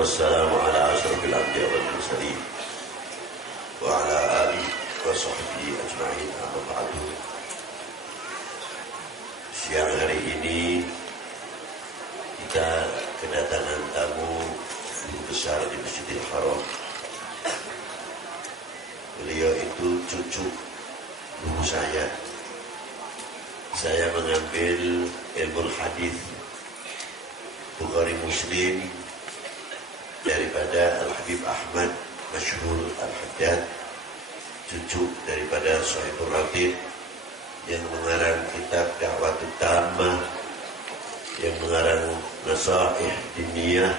wassalamu ala asyrafil anbiya wal mursalin wa ala alihi wa sahbihi ajma'in, amma ba'du. Siang hari ini kita kedatangan tamu guru besar di Masjidil Haram. Beliau itu cucu guru saya. Saya mengambil ilmu hadis Bukhari Muslim daripada Al-Habib Ahmad Masyhur Al-Haddad, cucu daripada Sohibur Ratib yang mengarang kitab Da'watut Tammah, yang mengarang Nasaih Diniyah,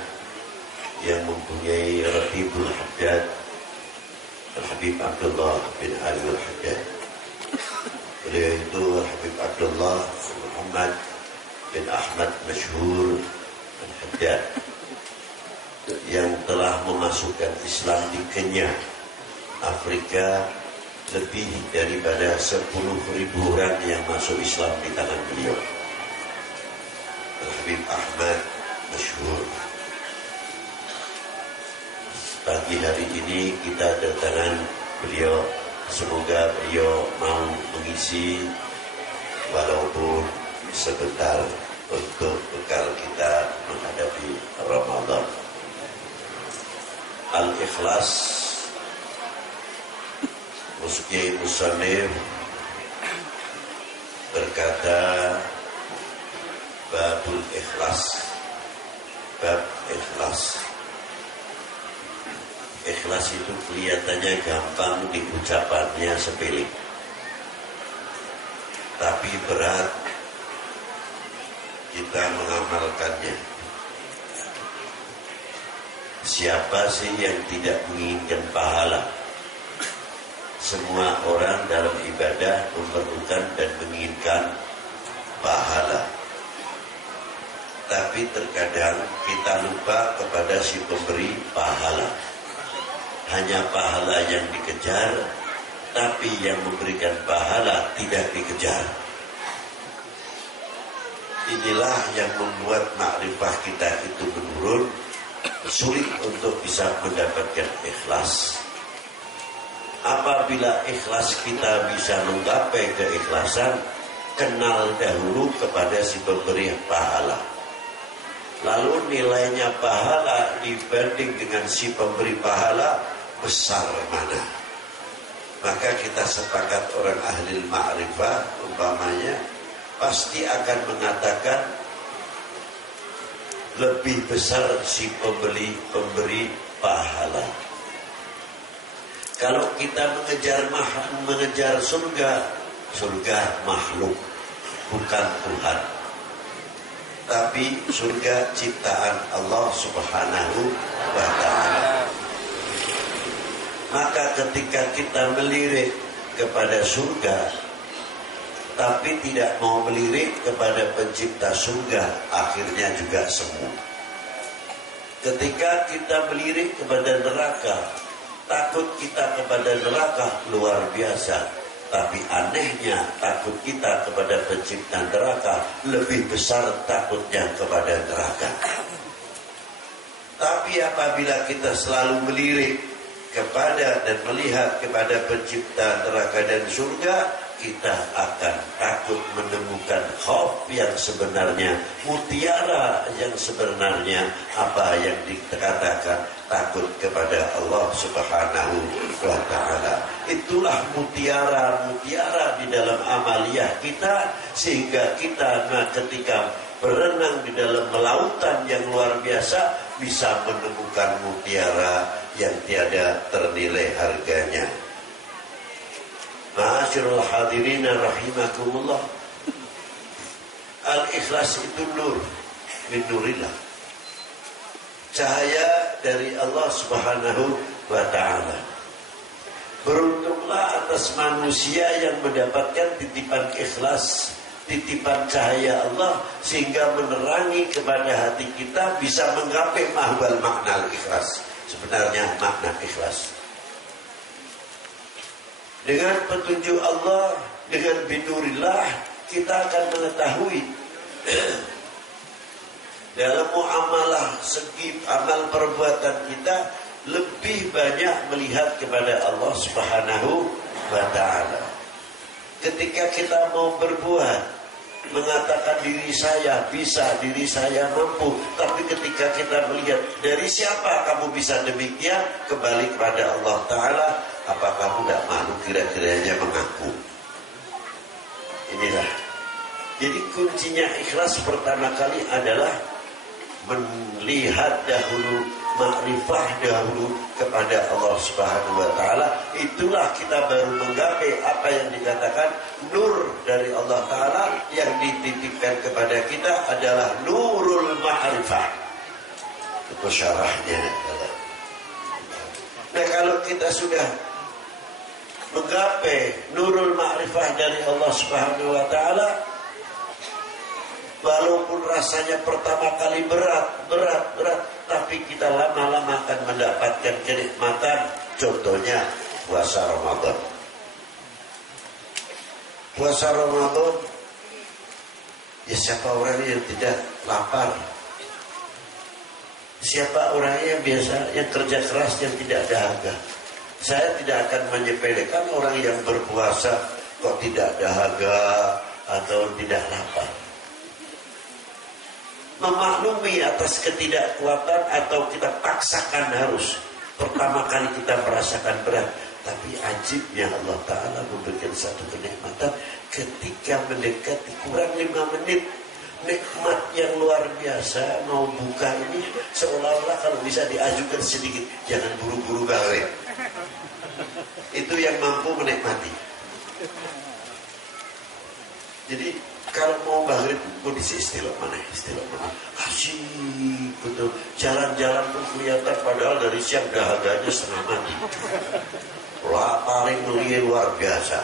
yang mempunyai Ratibul Haddad Al-Habib Abdullah bin Ali Al-Haddad. Beliau itu Al-Habib Abdullah Muhammad bin Ahmad Masyhur Al-Haddad yang telah memasukkan Islam di Kenya, Afrika, lebih daripada 10.000 orang yang masuk Islam di tangan beliau. Al-Habib Ahmad Masyhur. Pagi hari ini kita datangan beliau. Semoga beliau mau mengisi walaupun sebentar untuk bekal kita menghadapi Ramadan. Al-Ikhlas, Muski Musannif berkata, Babul Ikhlas, bab ikhlas. Ikhlas itu kelihatannya gampang, diucapannya sepele, tapi berat kita mengamalkannya. Siapa sih yang tidak menginginkan pahala? Semua orang dalam ibadah memerlukan dan menginginkan pahala. Tapi terkadang kita lupa kepada si pemberi pahala. Hanya pahala yang dikejar, tapi yang memberikan pahala tidak dikejar. Inilah yang membuat makrifah kita itu menurun, sulit untuk bisa mendapatkan ikhlas. Apabila ikhlas kita bisa menggapai keikhlasan, kenal dahulu kepada si pemberi pahala. Lalu nilainya pahala dibanding dengan si pemberi pahala besar mana? Maka kita sepakat orang ahli ma'rifah umpamanya pasti akan mengatakan lebih besar si pemberi pahala. Kalau kita mengejar surga, surga makhluk, bukan Tuhan. Tapi surga ciptaan Allah Subhanahu wa ta'ala. Maka ketika kita melirik kepada surga, tapi tidak mau melirik kepada pencipta surga, akhirnya juga semu. Ketika kita melirik kepada neraka, takut kita kepada neraka luar biasa. Tapi anehnya takut kita kepada pencipta neraka lebih besar takutnya kepada neraka. Tapi apabila kita selalu melirik kepada dan melihat kepada pencipta neraka dan surga, kita akan takut menemukan khauf yang sebenarnya, mutiara yang sebenarnya, apa yang dikatakan takut kepada Allah Subhanahu wa ta'ala. Itulah mutiara-mutiara di dalam amaliyah kita, sehingga kita ketika berenang di dalam lautan yang luar biasa bisa menemukan mutiara yang tiada ternilai harganya. Ma'asyiral hadirin rahimakumullah. Al-ikhlas itu nur min nurillah, cahaya dari Allah Subhanahu wa ta'ala. Beruntunglah atas manusia yang mendapatkan titipan ikhlas, titipan cahaya Allah, sehingga menerangi kepada hati kita bisa menggapai mahwal makna ikhlas. Sebenarnya makna ikhlas dengan petunjuk Allah, dengan binurillah, kita akan mengetahui dalam muamalah, segi amal perbuatan kita lebih banyak melihat kepada Allah Subhanahu wa ta'ala. Ketika kita mau berbuat, mengatakan diri saya bisa, diri saya mampu, tapi ketika kita melihat dari siapa kamu bisa demikian, kembali kepada Allah Ta'ala, apa kamu tidak malu kira-kiranya mengaku? Inilah. Jadi kuncinya ikhlas pertama kali adalah melihat dahulu, makrifah dahulu kepada Allah Subhanahu wa ta'ala. Itulah kita baru menggapai apa yang dikatakan nur dari Allah Ta'ala yang dititipkan kepada kita adalah nurul ma'rifah. Itu syarahnya. Nah, kalau kita sudah menggapai nurul ma'rifah dari Allah Subhanahu wa ta'ala, walaupun rasanya pertama kali berat, tapi kita lama-lama akan mendapatkan kenikmatan. Contohnya puasa Ramadan. Puasa Ramadan, ya siapa orang yang tidak lapar? Siapa orang yang biasa, yang kerja keras, yang tidak dahaga? Saya tidak akan menyepelekan orang yang berpuasa kok tidak dahaga atau tidak lapar. Memaklumi atas ketidakkuatan atau kita paksakan harus pertama kali kita merasakan berat, tapi ajibnya Allah Ta'ala memberikan satu kenikmatan ketika mendekati kurang 5 menit, nikmat yang luar biasa. Mau buka ini seolah-olah kalau bisa diajukan sedikit, jangan buru-buru gawe. Itu yang mampu menikmati. Jadi kalau mau maghrib kondisi istilah mana? Asyik betul. Jalan-jalan pun kelihatan padahal dari siang dahaganya setengah mati. Paling luar biasa.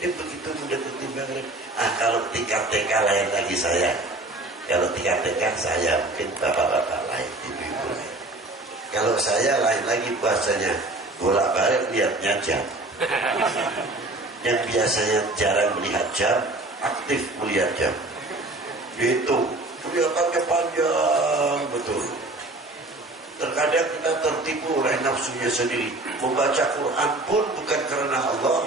Ini begitu mendekati maghrib. Kalau tingkat TK lain lagi saya. Kalau tingkat TK saya mungkin bapak-bapak lain, ibu-ibu lain. Kalau saya lain lagi puasanya bolak-balik lihatnya jam. Yang biasanya jarang melihat jam, aktif melihat jam. Itu kelihatannya panjang betul. Terkadang kita tertipu oleh nafsunya sendiri. Membaca Quran pun bukan karena Allah,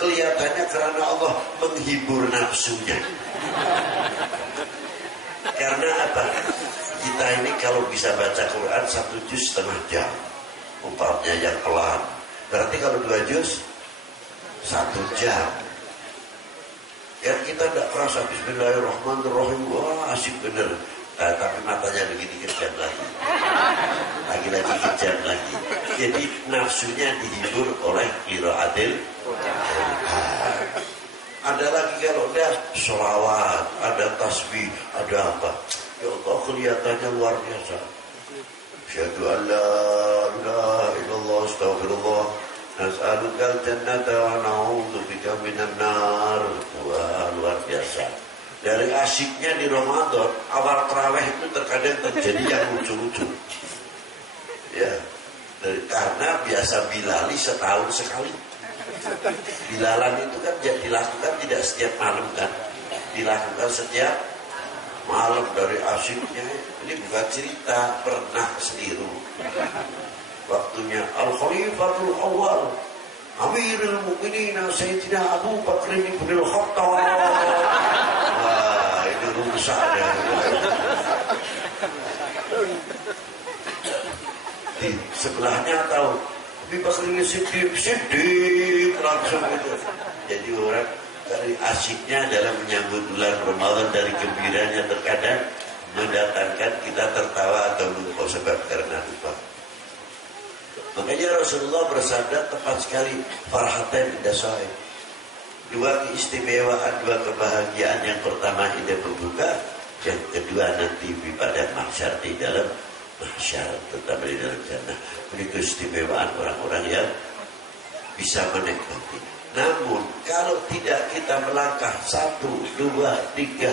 kelihatannya karena Allah menghibur nafsunya. Karena apa? Kita ini kalau bisa baca Quran 1 juz setengah jam, umpamanya yang pelan. Berarti kalau 2 juz 1 jam. Kan kita tidak kerasa bismillahirrahmanirrahim, wah asik bener. Tapi matanya begini kejam lagi. Lagi-lagi kejam lagi. Jadi nafsunya dihibur oleh qiraatil Quran. Ada lagi kalau udah sholawat, ada tasbih, ada apa. Ya Allah kelihatannya luar biasa. Asyhadu an la ilaha illallah astaghfirullah nas'alukal jannata wa na'udzubika minan nar. Wah, luar biasa. Dari asyiknya di Ramadan, awal tarawih itu terkadang terjadi yang lucu-lucu. Ya, karena biasa bilali setahun sekali. Bilalan itu kan dilakukan tidak setiap malam kan, dilakukan setiap malam. Dari asyiknya ini bukan cerita, pernah seliru. Waktunya Al-Khalifatul Awal Amirul Mukminin Sayyidina Abu Bakr bin Al-Khattab. Wah, itu rusak ya. Di sebelahnya tahu Abu Bakr bin Siddiq langsung itu. Jadi orang dari asyiknya dalam menyambut bulan Ramadan, dari gembiranya terkadang mendatangkan kita tertawa atau lupa sebab karena lupa. Makanya Rasulullah bersabda tepat sekali, farhatan dasaib. 2 keistimewaan, 2 kebahagiaan. Yang pertama indah berbuka, yang kedua nanti pada mahsyar, di dalam mahsyar, tetap di dalam jannah. Ini keistimewaan orang-orang yang bisa menikmati. Namun kalau tidak kita melangkah 1, 2, 3,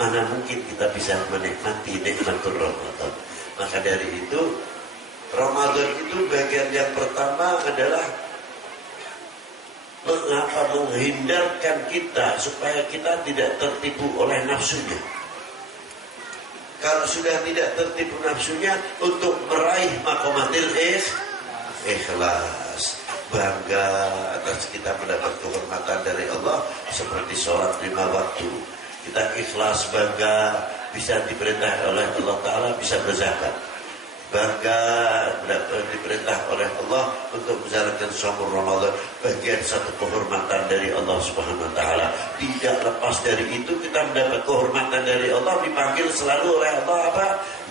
mana mungkin kita bisa menikmati nikmatul Ramadan. Maka dari itu Ramadan itu bagian yang pertama adalah menghindarkan kita supaya kita tidak tertipu oleh nafsunya. Kalau sudah tidak tertipu nafsunya, untuk meraih maqamatil ikhlas, bangga atas kita mendapat kehormatan dari Allah seperti sholat 5 waktu. Kita ikhlas, bangga bisa diperintah oleh Allah Ta'ala, bisa berzakat, bangga diperintah oleh Allah untuk menjalankan shaum Ramadan, bagian satu kehormatan dari Allah Subhanahu wa taala. Tidak lepas dari itu kita mendapat kehormatan dari Allah, dipanggil selalu oleh Allah apa?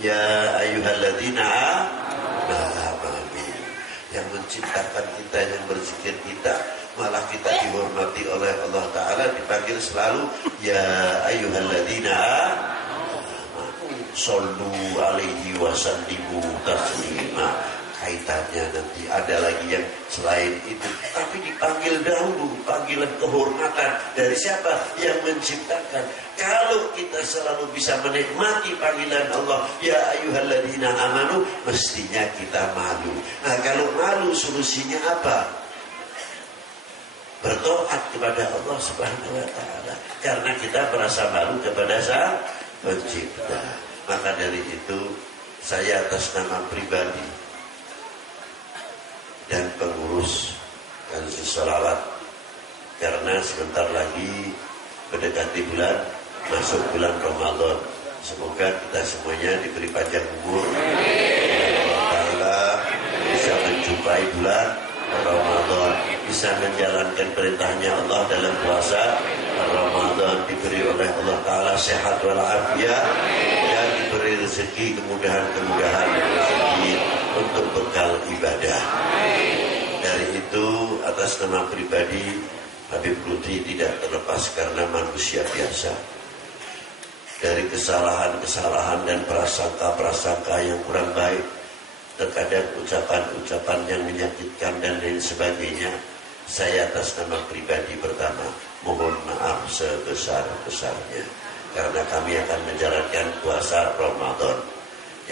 Ya ayyuhalladzina amanu. Yang menciptakan kita, yang berzikir kita, malah kita dihormati oleh Allah Ta'ala, dipanggil selalu ya ayyuhalladzina sallu alaihi wasallimu taslima. Kaitannya nanti ada lagi yang selain itu, tapi dipanggil dahulu, panggilan kehormatan dari siapa? Yang menciptakan. Kalau kita selalu bisa menikmati panggilan Allah ya ayyuhalladzina amanu, mestinya kita malu. Nah, kalau malu solusinya apa? Bertoat kepada Allah Subhanahu wa taala, karena kita merasa malu kepada Sang Pencipta. Maka dari itu saya atas nama pribadi dan pengurus Kanzus Sholawat, karena sebentar lagi mendekati masuk bulan Ramadan, semoga kita semuanya diberi panjang umur, Allah Ta'ala bisa menjumpai bulan Ramadan, bisa menjalankan perintahnya Allah dalam puasa Ramadan, diberi oleh Allah Ta'ala sehat walafiat, dan diberi rezeki, kemudahan-kemudahan rezeki untuk bekal ibadah. Dari itu atas nama pribadi Habib Lutfi tidak terlepas karena manusia biasa dari kesalahan-kesalahan dan prasangka-prasangka yang kurang baik, terkadang ucapan-ucapan yang menyakitkan dan lain sebagainya. Saya atas nama pribadi pertama mohon maaf sebesar-besarnya, karena kami akan menjalankan puasa Ramadan.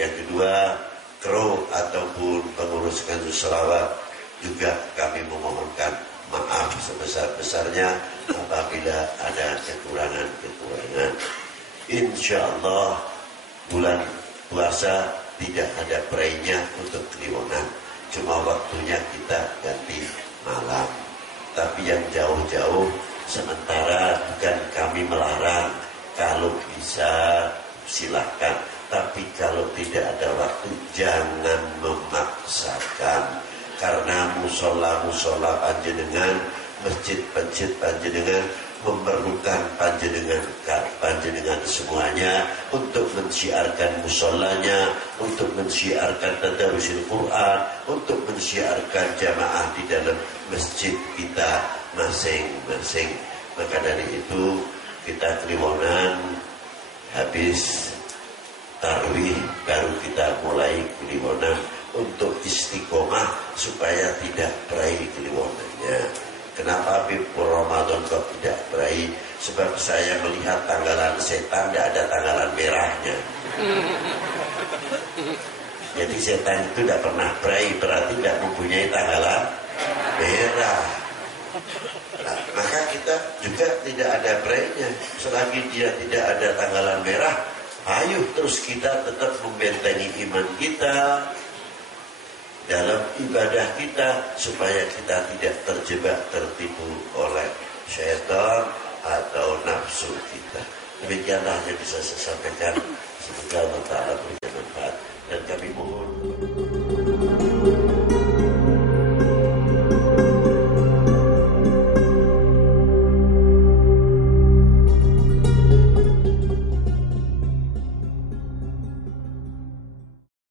Yang kedua, kru ataupun pengurus Kanzus Sholawat juga kami memohonkan maaf sebesar-besarnya apabila ada kekurangan-kekurangan. Insya Allah bulan puasa tidak ada perayanya untuk Kliwonan, cuma waktunya kita ganti malam. Tapi yang jauh-jauh sementara bukan kami melarang, kalau bisa silahkan, tapi kalau tidak ada waktu jangan memaksakan, karena musola-musola panjenengan, masjid-masjid panjenengan memerlukan panjenengan semuanya untuk mensiarkan musolanya, untuk mensiarkan tadarusil Quran, untuk mensiarkan jamaah di dalam masjid kita masing-masing. Maka dari itu kita Kliwonan habis tarwih baru kita mulai Kliwonan untuk istiqomah supaya tidak peraih Kliwonannya. Kenapa Habib Ramadan kok tidak peraih? Sebab saya melihat tanggalan setan tidak ada tanggalan merahnya. Jadi setan itu tidak pernah peraih, berarti tidak mempunyai tanggalan merah. Nah, maka kita juga tidak ada peraihnya. Selagi dia tidak ada tanggalan merah, ayo terus kita tetap membentengi iman kita dalam ibadah kita, supaya kita tidak terjebak, tertipu oleh syaitan atau nafsu kita. Demikianlah yang bisa saya sampaikan. Semoga Allah Ta'ala